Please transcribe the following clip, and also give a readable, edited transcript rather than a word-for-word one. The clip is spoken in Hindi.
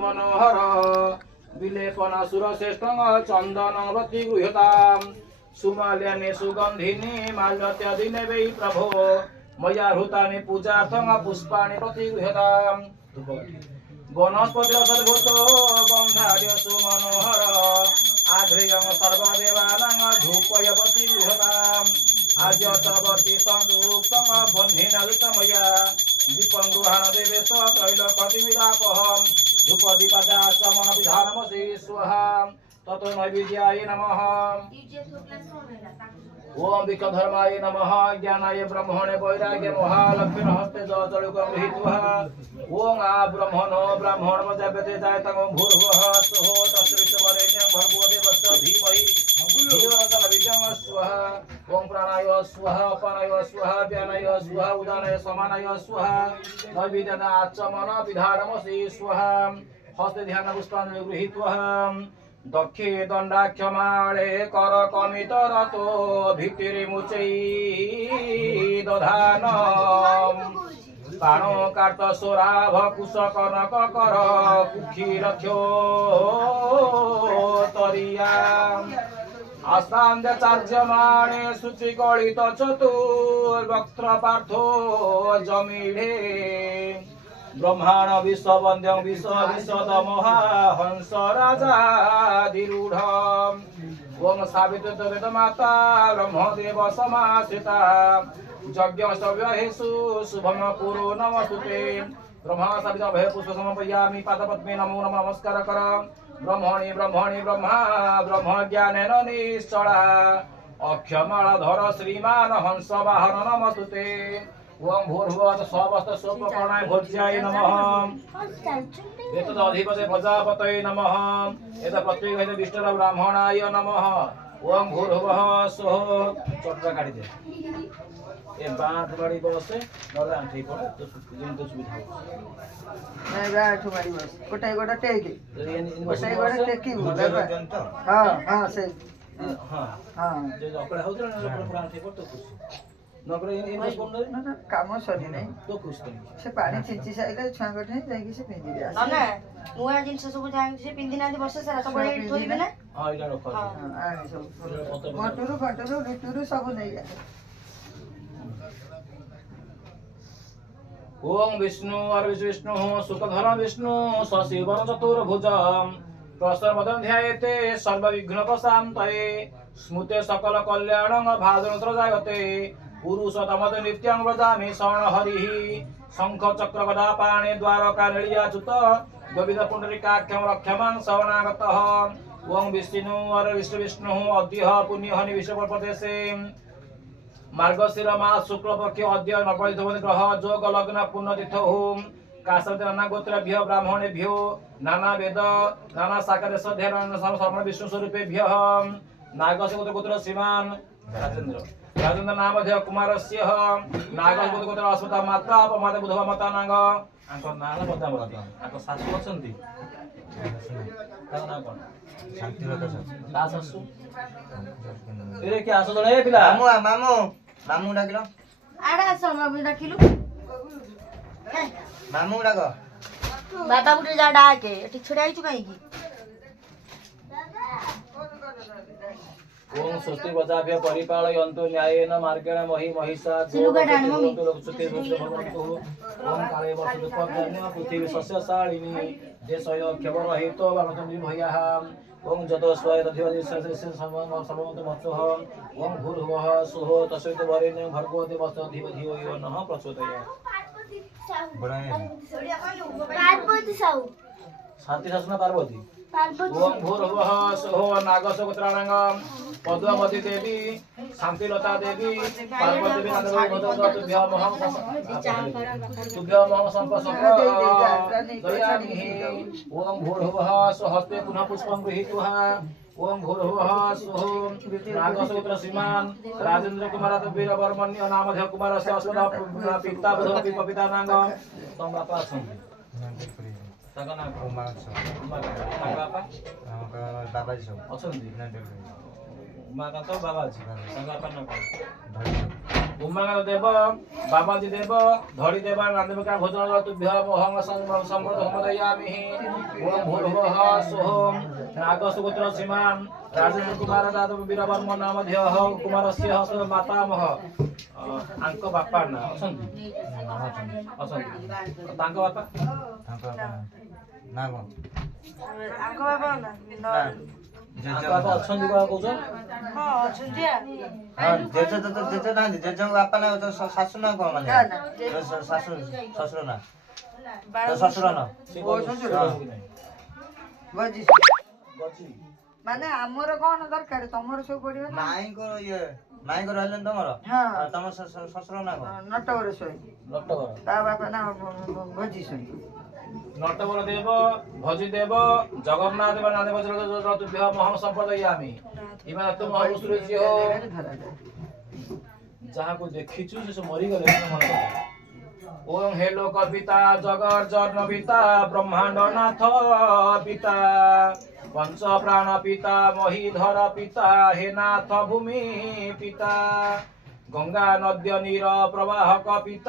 सुमनोहर विलेपन सुरश्रेष्ठ चंदन व्रति गृह्यताम् सुमाल्यानि सुगंधिनी माल्यत्यादिने वै प्रभो मया हृतानि पूजार्थं पुष्पाणि प्रतिगृह्यताम् वनस्पतिरसद्भूतो गन्धार्य सुमनोहर आघ्रियं सर्वदेवानां धूपय प्रतिगृह्यताम् आद्यतवती संयुक्तं बन्धिनलुतमया दीपं गृहाण देवेश तैलकटिमिदापहं धूपदीपदाचमन विधानमसि स्वाहा ततो नैवेद्याय नमः। ओम विकधर्माय नमः ज्ञानाय ब्रह्मणे वैराग्य महालक्ष्मी हस्ते जलुकं गृहीत्वा ओम आ ब्रह्मणो ब्राह्मण मजापते जायतं भूर्भुवः स्वः तस्मिन् भर्गो देवस्य धीमहि धियो न विद्यं स्वाहा ओम प्राणाय स्वाहा अपानाय स्वाहा व्यानाय स्वाहा उदानाय समानाय स्वाहा नैवेद्यन आचमन विधानमसि स्वाहा हस्ते ध्यान पुष्पाञ्जलि गृहीत्वा दक्षे दंडाक्षमाणे कर कमितरतो भित्तिरे मुचै दधान पाणो कार्त सोराभ कुश कनक कर कुक्षी रख्यो तरिया आस्तान्द्यचार्यमाणे शुचि गलित चतुर्वक्त्र पार्थो जमीढे ब्रह्माण विश्ववन्द्यं विश्वद महाहंस राजाधिरूढ ओम सावित्री माता ब्रह्मदेव समाश्रिता यज्ञ सव्यहेषु शुभम कुरु नमस्तुते ब्रह्मा सावित्र भय पुष्प समर्पयामि पादपद्मे नमो नमस्कार कर ब्रह्मणि ब्रह्मणि ब्रह्मा ब्रह्म ज्ञानेन निश्चला अक्षमालाधर श्रीमान हंस वाहन नमस्तुते ओम भूर्भुवः स्वस्ति स्वप्नकर्णाय भोज्याय नमः एतद् अधिपते प्रजापतये नमः एतद् प्रत्येक विष्णुर ब्राह्मणाय नमः ओम भूर्भुवः स्वः चटरा काढी दे ए बाठ बाड़ी बसे नले आंठी पड़े तो जेंतो सुविधा नहीं बाठ बाड़ी बस गोटाई गोटा टेकी गोटाई गोटा टेकी हां हां से हां हां जे अकड़ा होतरा न पुरा आंठी पड़े तो खुश नगरे इन कोन ना काम सरी नहीं तो खुश तो से पानी छिंची साइले छुआ गठे जाई से पिंदी दे ना ना नुआ जिंस सब जाई से पिंदी ना वर्ष सारा सब बड़े थोइबे ना हां इला रख हां आनी सब मटुरु फटुरु लिटुरु सब नहीं जा ओम विष्णु और विष्णु सुखधर विष्णु शशिवर्ण चतुर्भुज प्रसन्न ध्यायते सर्वविघ्नोपशान्तये स्मृते सकल कल्याणं भाद्रत्र जायते पुरुषोत्तमद नित्यं व्रजामि शरण हरिः शंख चक्र गदा पाणे द्वारका निळयाच्युत गोविंद पुंडरीकाख्यं रक्षमां शरणागतः ओम विष्णु और विष्णु अद्य पुण्यहनि विश्वप्रदेशे मार्गशीर मास शुक्ल पक्ष अद्य नवदिन ग्रह जोग लग्न पुण्यतीर्थ होम काशद नाना गोत्रभ्य ब्राह्मणेभ्यो नाना वेद नाना शाखादेश सर्वण विष्णु स्वरूपेभ्य नागस्य गोत्र श्रीमान राजेन्द्र नाम कुमारस्य नागस्य गोत्र अस्मता माता अपमाता बुधवा माता नाग आंकर नाम पद्मावती आंकर सासु अछंती तार नाम कोन शांतिलता ता सासु एरे के आसो जणे पिला मामू मामू डाकिलो आडा समय डाकिलु मामू डाको बाबा गुटे जा डाके एठी छुड़ाई छु काई की ओम स्वस्ति प्रजाभ्य परिपालयन्तु न्यायेन मार्गेण महि महिषा लोकसुते भवन्तु ओम काले वसुदुपजन्य पृथिवी सस्यशालिनी देशय क्षमरहितो वनतुं भयः ओम जतो स्वय तथिवदिस्य सर्वमत मत्सः ओम भूर्भुवः स्वः तस्मिन् वरेण्यं भर्गो देवस्य धीमहि यो नः प्रचोदयात् पार्वती साहू शांति शासना पार्वती ओम भूर्भुवः स्वः नागस्य गोत्राणां पद्मावती देवी शांतिलता देवी पार्वती देवी तुभ्यमहं संपदयामि ओम भूर्भुवः स्वहस्ते पुनः पुष्पं गृहीत्वा ओम भूर्भुवः स्वः नागस्य गोत्र श्रीमान राजेन्द्र कुमार वीरवर्मण्य नामधेय कुमारस्य अस्मदा पिता बुधवती पिता नाग तम बापा अछन्ति ताका नाम कुमार ताका बापा बाबाजी सब अछन्ति माका तो बाबा अछि ताका बापा नाम उमांग देव बाबाजी देव धड़ी देव नांदमिका भोजन तुभ्य मोहंग सम्मत समदयामि ओम भूर्भुवः स्वः नागसुगोत्र श्रीमान राजेन्द्र कुमार यादव वीरवर्म नामधेयः कुमारस्य हस्त मातामह आंक बापा ना असंति तांक बापा ନା କଣ ଆଙ୍କ ବାବା ନା आंक बापा ଅଛନ୍ତି କଣ କହୁଛ ହଁ ଅଛନ୍ତି ହଁ ଜେଜେ ନାହାନ୍ତି ଜେଜେଙ୍କ ବାପା ନା ଶାଶୁ ନା କଣ ମାନେ ଶାଶୁ ଶ୍ୱଶୁର ନା ଶ୍ୱଶୁର ନା ସେ ଓ ଶ୍ୱଶୁର ଗଜି ଗଛି ମାନେ ଆମର କଣ ଦରକାର ତମର ସବୁ ପଡିବ ନା ମାଇଙ୍କର ହେଲେନି ତମର ହଁ ତମ ଶ୍ୱଶୁର ନା କଣ ନଟବର ଶୋଇ ନଟବର ତା ବାପା ନା ଭୋଜି ଶୋଇ नटवर देव भजी देव जगन्नाथ देव नादेव तुभ्य महम संप्रदयामि इमा तुम सुरुचि हो जहाँ को देखिछु से मरी गले मन ओम हे लोक पिता जगर जन्म पिता ब्रह्मांड नाथ पिता पंच प्राण पिता महीधर पिता हे नाथ भूमि पिता गंगा नद्य नीर प्रवाहक पिता